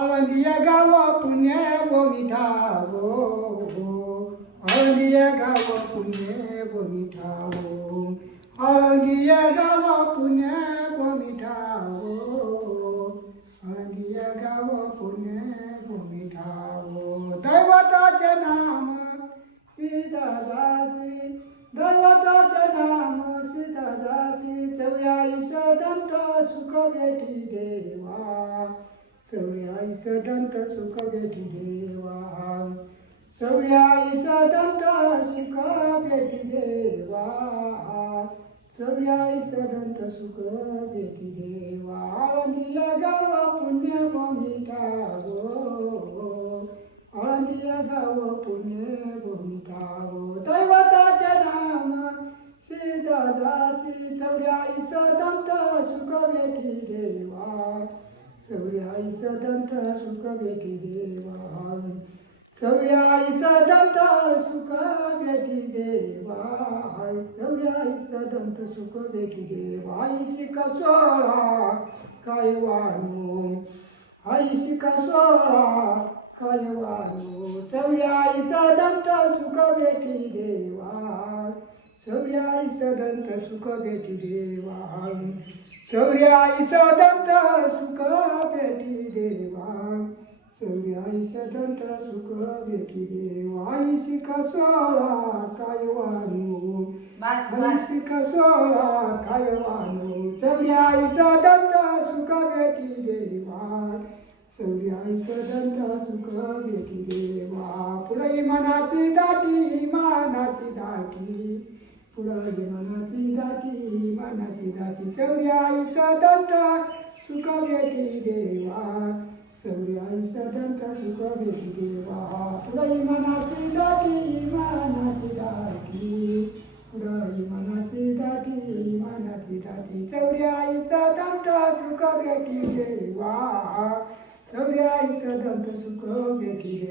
आळंदिया गावा पुण्य गोमिठा गो आळंदिया गावा पुण्य गोमिठा गो आळंदिया गावा पुण्य गोमिठा गो आळंदिया गावा पुण्य गोमिठा गो दैवताचे नाम सीतादासी दैवताचे नाम सीतादासी 44 दंत सुख भेटी देवा 44 दंत सुख भेटी देवा 44 दंत सुख भेटी देवा 44 दंत सुख भेटी देवा आळंदिया गावा पुण्य गोमिठा गो आळंदिया गावा पुण्य गोमिठा गो दैवताचे नाम सीतादासी 44 दंत सुख भेटी देवा 44 दंत सुख भेटी देवा 44 दंत सुख भेटी देवा 44 दंत सुख भेटी देवा आईशी का सोळा काय वाणू आईशी का सोळा काय वाणू 44 दंत सुख भेटी देवा 44 दंत सुख भेटी देवा 44 दंत सुख भेटी देवा 44 दंत सुख भेटी देवा आईशी का सोळा काय वाणू आईशी का सोळा काय वाणू 44 दंत सुख भेटी देवा 44 दंत सुख भेटी देवा पुढे मनाची दाटी मनाची दाटी पुढे मनाची दाटी मनाची दाटी 44 दंत सुख भेटी देवा 44 दंत सुख भेटी देवा पुढे मनाची दाटी मनाची दाटी पुढे मनाची दाटी मनाची दाटी 44 दंत सुख भेटी देवा 44 दंत सुख भेटी देवा